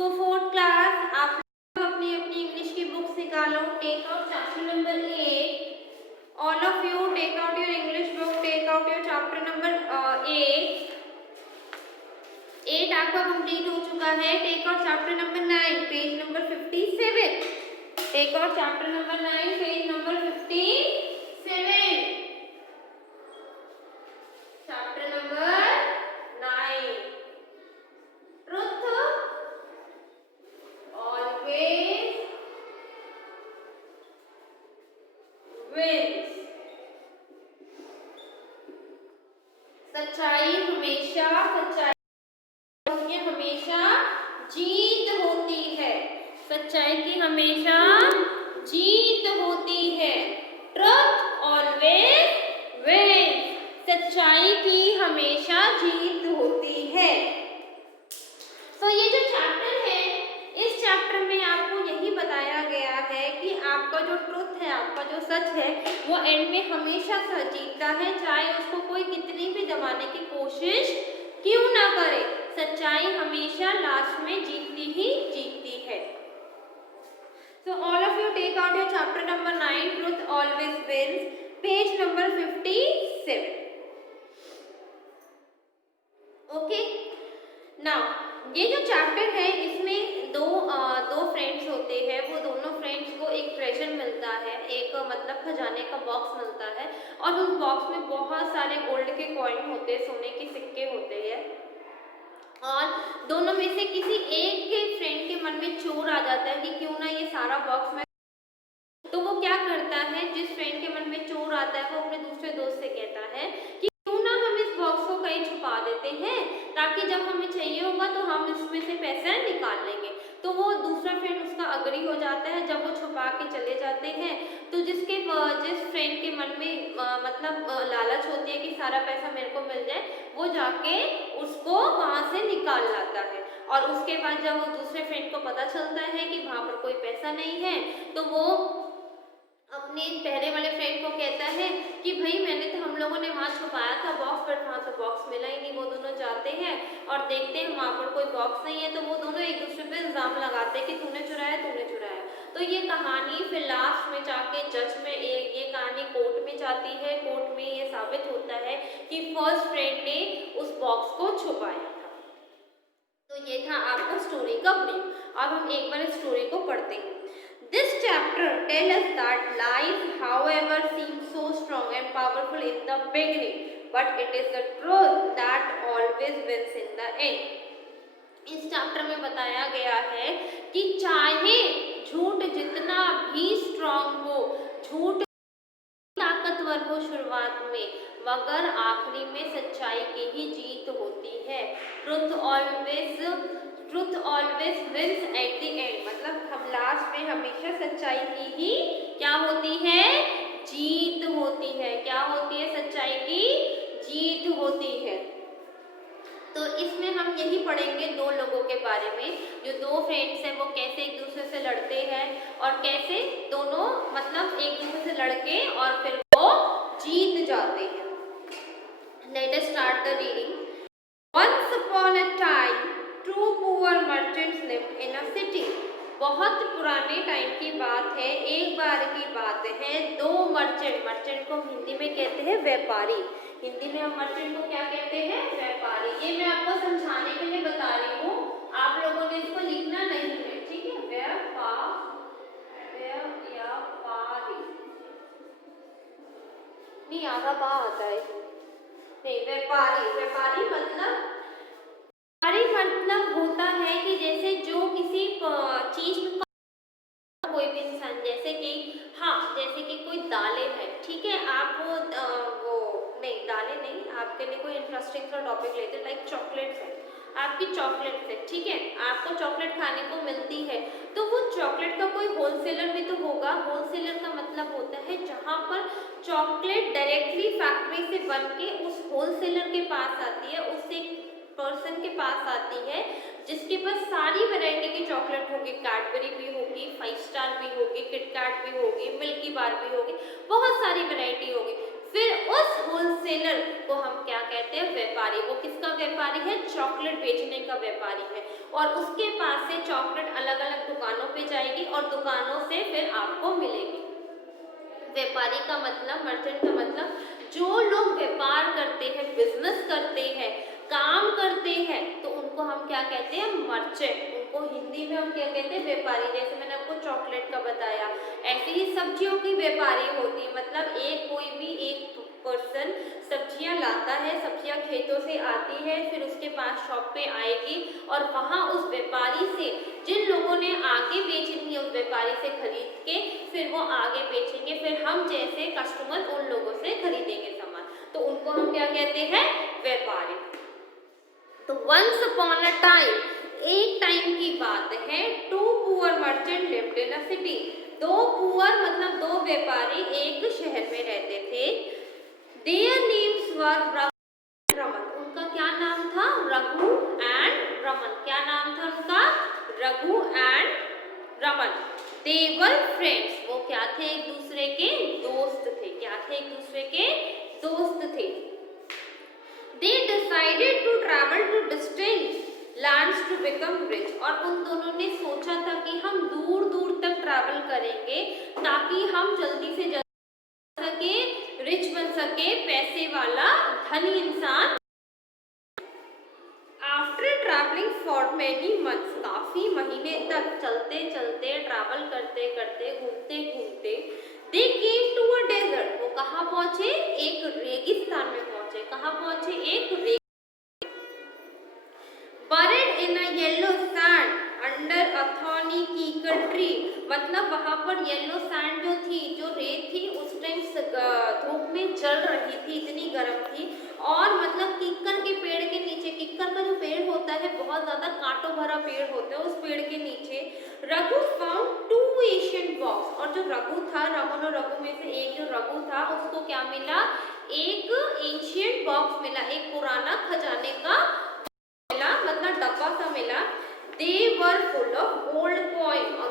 सो fourth class आप अपनी अपनी इंग्लिश की बुक्स निकालो, take out chapter number 8, all of you take out your English book, take out your chapter number 8 आपका complete हो चुका है। Take out chapter number 9 page number 57, take out chapter number 9 page number 57, chapter number 9, truth always wins, सच्चाई हमेशा जीत होती है, सच्चाई की हमेशा जीत होती है। ट्रुथ ऑलवेज विंस, सच्चाई की हमेशा जीत होती है। तो ये जो चैप्टर है, इस चैप्टर में आपको यही बताया गया है कि आपका जो ट्रुथ है, आपका जो सच है, वो एंड में हमेशा सच जीतता है, चाहे उसको कोई कितनी भी दबाने की कोशिश क्यों ना करे, सच्चाई हमेशा लास्ट में जीतती ही जीतती है। So all of you take out your chapter number 9, Truth Always Wins, page number 57. Okay? Now ये जो चैप्टर है, इसमें दो फ्रेंड्स होते हैं, वो दोनों फ्रेंड्स को एक ट्रेजर मिलता है, एक मतलब खजाने का बॉक्स मिलता है, और उस बॉक्स में बहुत सारे गोल्ड के कॉइन होते हैं, सोने के सिक्के होते हैं, और दोनों में से किसी एक के फ्रेंड के मन में चोर आ जाता है कि क्यों ना ये सारा बॉक्स में, तो वो क्या करता है, जिस फ्रेंड के मन में चोर आता है वो अपने दूसरे दोस्त से कहता है कि क्यों ना हम इस बॉक्स को कहीं छुपा देते हैं, ताकि जब हमें चाहिए होगा तो हम इसमें से पैसे निकाल लेंगे। तो वो दूसरा फ्रेंड उसका अग्री हो जाता है। जब वो छुपा के चले जाते हैं तो जिस फ्रेंड के मन में मतलब लालच होती है कि सारा पैसा मेरे को मिल जाए, वो जाके उसको वहां से निकाल लाता है, और उसके बाद जब वो दूसरे फ्रेंड को पता चलता है कि वहां पर कोई पैसा नहीं है, तो वो अपने पहले वाले फ्रेंड को कहता है कि भाई मैंने तो, हम लोगों ने वहाँ छुपाया था बॉक्स, पर वहाँ तो बॉक्स मिला ही नहीं। वो दोनों जाते हैं और देखते हैं वहाँ पर कोई बॉक्स नहीं है, तो वो दोनों एक दूसरे पे इल्ज़ाम लगाते हैं कि तूने चुराया। तो ये कहानी फिर लास्ट में जाके जज में ये कहानी कोर्ट में जाती है। कोर्ट में ये साबित होता है कि फर्स्ट फ्रेंड ने उस बॉक्स को छुपाया था। तो ये था आपका स्टोरी का ब्रीफ। अब हम एक बार इस स्टोरी को पढ़ते हैं। This chapter tells us that lies, however, seem so strong and powerful in the beginning, but it is the truth that always wins in the end. इस चैप्टर में बताया गया है कि चाहे झूठ जितना भी स्ट्रांग हो, झूठ ताकतवर हो शुरुआत में, मगर आखिरी में सच्चाई की ही जीत होती है। Truth always wins at the end, मतलब हम लास्ट में हमेशा सच्चाई की ही क्या होती है, जीत होती है। क्या होती है, सच्चाई की जीत होती है। तो इसमें हम यही पढ़ेंगे दो लोगों के बारे में, जो दो फ्रेंड्स हैं वो कैसे एक दूसरे से लड़ते हैं, और कैसे दोनों मतलब एक दूसरे से लड़के और फिर वो जीत जाते हैं। Let us start the reading. Once upon a time, two poor merchants lived in a city. बहुत पुराने टाइम की बात है, एक बार की बात है, दो मर्चेंट को हिंदी में कहते हैं व्यापारी। हिंदी में हम मर्चेंट को क्या कहते हैं, व्यापारी। ये मैं आपको समझाने के लिए बता रही हूँ, आप लोगों ने इसको लिखना नहीं है, ठीक है। व्यापारी नहीं, आधा पा आता है नहीं। व्यापारी मतलब होता है कि जैसे जो किसी चीज में कोई भी इंसान, जैसे कि कोई दालें है, ठीक है, आप वो नहीं, दालें नहीं, आपके लिए कोई इंटरेस्टिंग सा टॉपिक लेते हैं, लाइक चॉकलेट्स है, आपकी चॉकलेट्स है, ठीक है, आपको चॉकलेट खाने को मिलती है, तो वो चॉकलेट का कोई होलसेलर भी तो होगा। होलसेलर का मतलब होता है जहाँ पर चॉकलेट डायरेक्टली फैक्ट्री से बन के उस होलसेलर के पास आती है, उससे पर्सन के पास आती है जिसके पास सारी वैरायटी की चॉकलेट होगी, कैडबरी भी होगी, 5 स्टार भी होगी, किटकैट भी होगी, मिल्की बार भी होगी, बहुत सारी वैरायटी होगी। फिर उस होलसेलर को हम क्या कहते हैं, व्यापारी। वो किसका व्यापारी है, चॉकलेट बेचने का व्यापारी है। और उसके पास से चॉकलेट अलग अलग दुकानों पे जाएगी और दुकानों से फिर आपको मिलेगी। व्यापारी का मतलब, मर्चेंट का मतलब जो लोग व्यापार करते हैं, बिजनेस करते हैं, काम करते हैं, तो उनको हम क्या कहते हैं, मर्चेंट। उनको हिंदी में हम क्या कहते हैं, व्यापारी। जैसे मैंने आपको चॉकलेट का बताया, ऐसे ही सब्जियों की व्यापारी होती है। मतलब कोई भी एक पर्सन सब्जियां लाता है, सब्जियां खेतों से आती है, फिर उसके पास शॉप पे आएगी और वहाँ उस व्यापारी से, जिन लोगों ने आगे बेचनी है, उस व्यापारी से खरीद के फिर वो आगे बेचेंगे, फिर हम जैसे कस्टमर उन लोगों से खरीदेंगे सामान, तो उनको हम क्या कहते हैं, व्यापारी। तो वंस अपॉन अ टाइम, एक टाइम की बात है, two poor merchant lived in a city. दो पुअर मतलब दो व्यापारी एक शहर में रहते थे। Their names were Raman. उनका क्या नाम था, रघु एंड रमन। क्या नाम था उनका, Raghu and Raman. They were friends. वो क्या थे, एक दूसरे के दोस्त थे। क्या थे, एक दूसरे के दोस्त थे। They decided to travel to distant lands to become rich। और उन दोनों ने सोचा था कि हम दूर दूर तक ट्रैवल करेंगे ताकि हम जल्दी से जल्दी सके, रिच बन सके, पैसे वाला धनी इंसान। After travelling for many months, काफी महीने तक चलते चलते, ट्रैवल करते करते, घूमते घूमते, दे केम टू अ डेजर्ट। वो कहाँ पहुंचे, एक रेगिस्तान में पहुंचे। कहाँ पहुंचे, एक buried in a yellow sand under a thorny कीकर tree। मतलब वहां पर येलो सैंड जो थी, जो रेत थी, उस टाइम धूप में जल रही थी, इतनी गर्म थी। और मतलब कीकर के पेड़ के नीचे, कीकर का जो पेड़ होता है बहुत ज्यादा कांटों भरा पेड़ होता है, उस पेड़ के नीचे Raghu found two Asian box. और जो रघु था, रमन और रघु में से एक जो रघु था, उसको क्या मिला, एक एशियन बॉक्स मिला, एक पुराना खजाने का मिला, मतलब डब्बा सा मिला। They were full of gold coin. और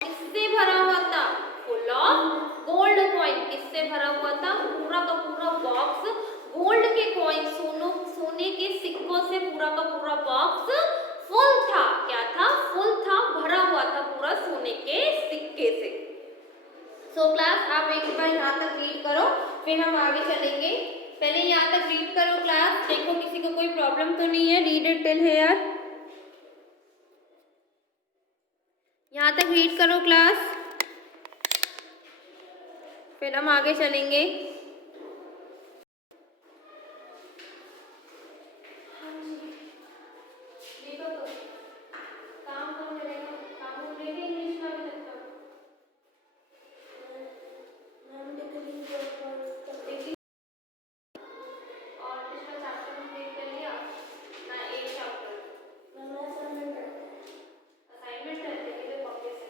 किससे भरा हुआ था, फुल ऑफ गोल्ड कॉइन। किससे भरा हुआ था, पूरा का पूरा बॉक्स गोल्ड के कॉइन, सोने के सिक्कों से पूरा का पूरा बॉक्स फुल था। क्या था, फुल था, भरा हुआ था पूरा सोने के सिक्के से। सो क्लास आप एक बार यहाँ तक रीड करो, फिर हम आगे चलेंगे। पहले यहाँ तक रीड करो क्लास, देखो किसी को कोई प्रॉब्लम तो नहीं है, रीड इट टिल हियर। यहाँ तक रीड करो क्लास, फिर हम आगे चलेंगे। काम कौन करेगा, काम हो गया इंग्लिश का अभी तक का? और पिछला चैप्टर कंप्लीट कर लिया ना, एक चैप्टर असाइनमेंट रहते हैं, तो कॉपी से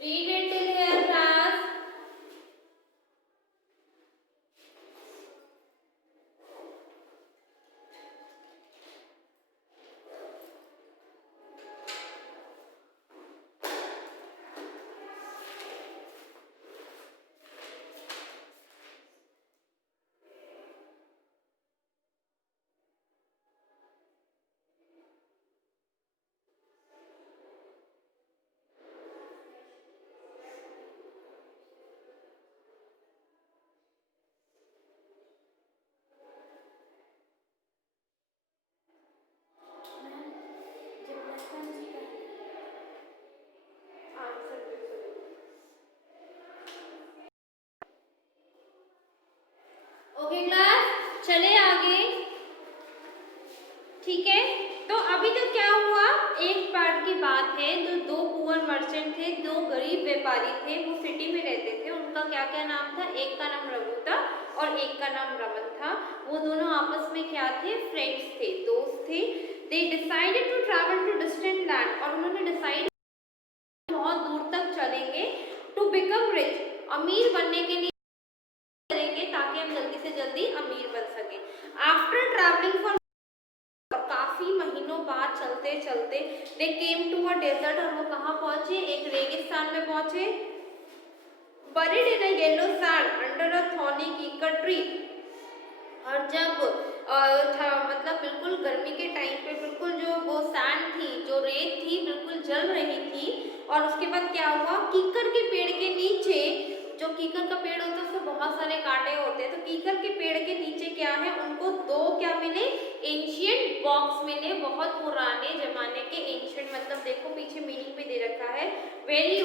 Read it till here, class. Okay class, चले आगे। ठीक है, तो अभी तक क्या हुआ, एक पार्ट की बात है। तो दो पुअर मर्चेंट थे, दो गरीब व्यापारी थे, वो सिटी में रहते थे। उनका क्या क्या नाम था, एक का नाम रघु था और एक का नाम रमन था। वो दोनों आपस में क्या थे, फ्रेंड्स थे, दोस्त थे। They decided to travel to distant land, और उन्होंने डिसाइड बहुत दूर तक चलेंगे, टू बिकम रिच, अमीर बनने के लिए करेंगे, ताकि हम जल्दी से जल्दी अमीर बन सके। आफ्टर ट्रैवलिंग फॉर, काफी महीनों बाद चलते चलते, दे केम टू अ डेजर्ट, और वो कहाँ पहुंचे, एक रेगिस्तान में पहुंचे। Buried in a yellow sand under a thorny कीकर ट्री, और जब मतलब बिल्कुल गर्मी के टाइम पे बिल्कुल जो वो सैंड थी, जो रेत थी, बिल्कुल जल रही थी। और उसके बाद क्या हुआ, कीकर के पेड़ के नीचे, जो कीकर का पेड़ होता है उसमें बहुत सारे कांटे होते हैं, तो कीकर के पेड़ के नीचे क्या है, उनको दो क्या मिले, एंशियंट बॉक्स मिले, बहुत पुराने जमाने के। एंशियंट मतलब देखो पीछे मीनिंग भी दे रखा है, वेरी,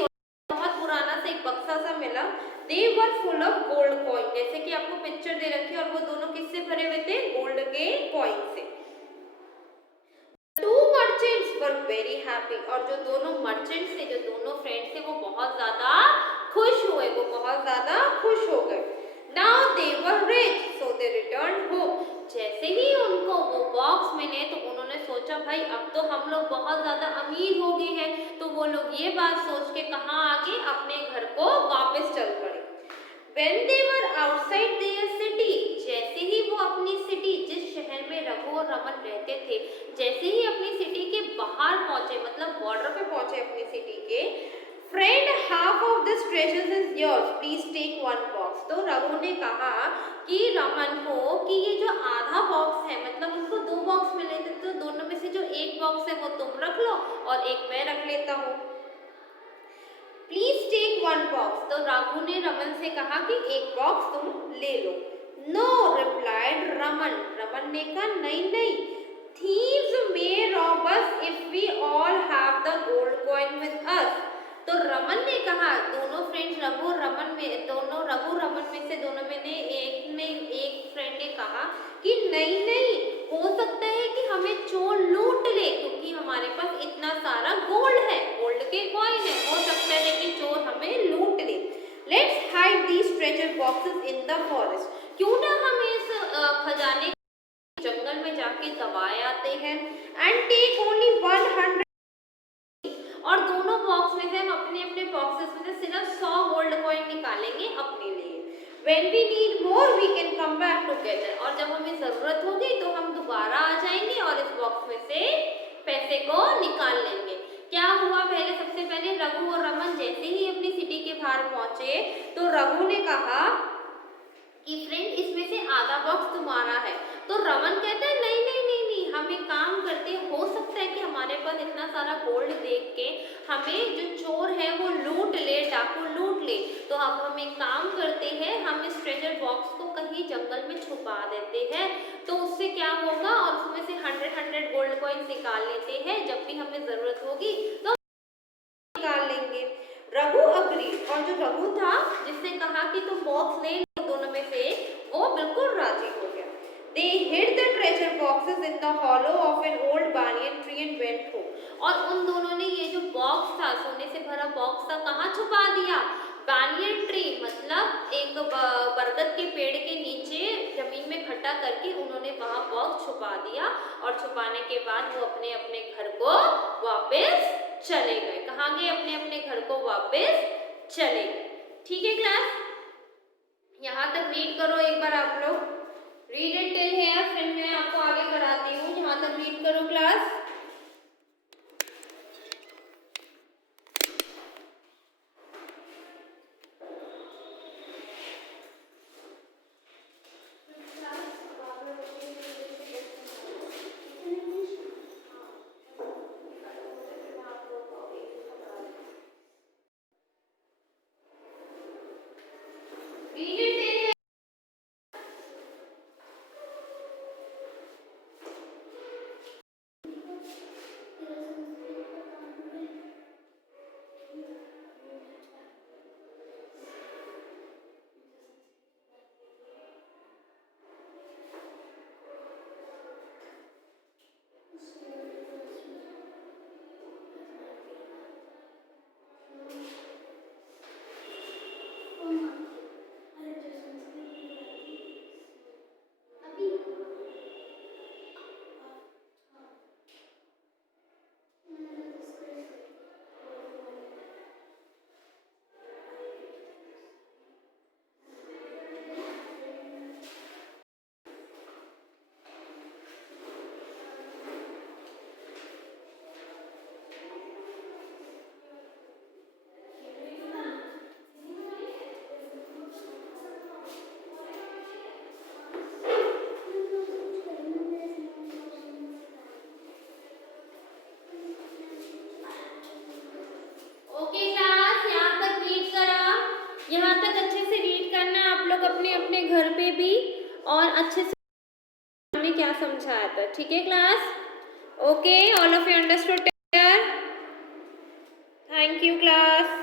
बहुत पुराना सा एक बक्सा सा मिला। They were full of gold coin, जैसे कि आपको पिक्चर दे रखी है, और वो दोनों किससे भरे हुए थे, गोल्ड के कॉइन से। Two merchants were very happy, और जो दोनों मर्चेंट्स थे, जो दोनों फ्रेंड्स थे, वो बहुत ज्यादा खुश हुए, वो बहुत ज्यादा खुश हो गए। Now they were rich, so they return home. जैसे ही उनको वो बॉक्स मिले, तो उन्होंने सोचा भाई अब तो हम लोग बहुत ज्यादा अमीर हो गए हैं। तो वो लोग ये बात सोच के कहाँ आगे, अपने घर को वापस चल पड़े। When they were outside their city, जैसे ही वो अपनी सिटी, जिस शहर में रघु और रमन रहते थे, जैसे ही अपनी सिटी के बाहर पहुंचे, मतलब बॉर्डर पे पहुंचे अपनी सिटी के, friend half of this treasure is yours, please take one box. तो रघु ने कहा कि रमन को कि ये जो आधा बॉक्स है, मतलब उनको दो बॉक्स मिले थे, तो दोनों में से जो एक बॉक्स है वो तुम रख लो और एक मैं रख लेता हूँ, प्लीज टेक वन बॉक्स। तो रघु ने रमन से कहा कि एक बॉक्स तुम ले लो। नो रिप्लाइड रमन, रमन ने कहा नहीं नहीं, thieves may rob us if we all have the gold coin with us. तो रमन ने कहा, दोनों फ्रेंड्स रघु रमन में, दोनों रघु रमन में से दोनों में एक फ्रेंड ने कहा कि नहीं नहीं, हो सकता है कि हमें चोर लूट ले, क्योंकि हमारे पास इतना सारा गोल्ड है, गोल्ड के कॉइन है, हो सकता है कि चोर हमें लूट ले। Let's hide these treasure boxes in the forest, क्यों ना हम इस खजाने जंगल में जाके दबाए आते हैं। एंड टेक ओनली 100, और दोनों बॉक्स में से हम अपने अपने बॉक्सेस में से सिर्फ 100 गोल्ड कॉइन निकालेंगे अपने लिए। When we need more, we can come back together, और जब हमें जरूरत होगी तो हम दोबारा आ जाएंगे और इस बॉक्स में से पैसे को निकाल लेंगे। क्या हुआ, पहले सबसे पहले रघु और रमन जैसे ही अपनी सिटी के बाहर पहुंचे, तो रघु ने कहा कि फ्रेंड इसमें से आधा बॉक्स तुम्हारा है। तो रमन कहता है नहीं नहीं नहीं नहीं, हम एक काम करते, हो सकता है कि हमारे पास इतना सारा गोल्ड देख के हमें जो चोर है वो लूट ले, डाकू लूट ले। तो अब हम एक काम करते हैं, हम इस ट्रेजर बॉक्स को कहीं जंगल में छुपा देते हैं, तो उससे क्या होगा, और उसमें से 100 गोल्ड कॉइन निकाल लेते हैं, जब भी हमें जरूरत होगी तो निकाल लेंगे। रघु अग्री, और जो रघु था जिसने कहा कि तुम बॉक्स ले लो दोनों में से, वो बिल्कुल राजी हो गया। They hid the treasure boxes in the hollow of an old banyan tree and went home, और उन दोनों ने ये जो बॉक्स था, सोने से भरा बॉक्स था, कहाँ छुपा दिया, banyan ट्री मतलब एक बरगद के पेड़ के नीचे जमीन में खड्डा करके उन्होंने वहां बॉक्स छुपा दिया, और छुपाने के बाद वो अपने अपने घर को वापस चले गए। कहाँ गए? अपने अपने घर को वापस चले गए। ठीक है क्लास, यहाँ तक रीड करो एक बार आप लोग। रीड इट टिल हियर, फिर मैं आपको आगे कराती हूँ। यहाँ तक रीड करो क्लास। ओके क्लास, यहाँ तक रीड करा। यहाँ तक अच्छे से रीड करना आप लोग अपने अपने घर पे भी, और अच्छे से हमने क्या समझाया था। ठीक है class? Okay, all of you understood? Thank you class.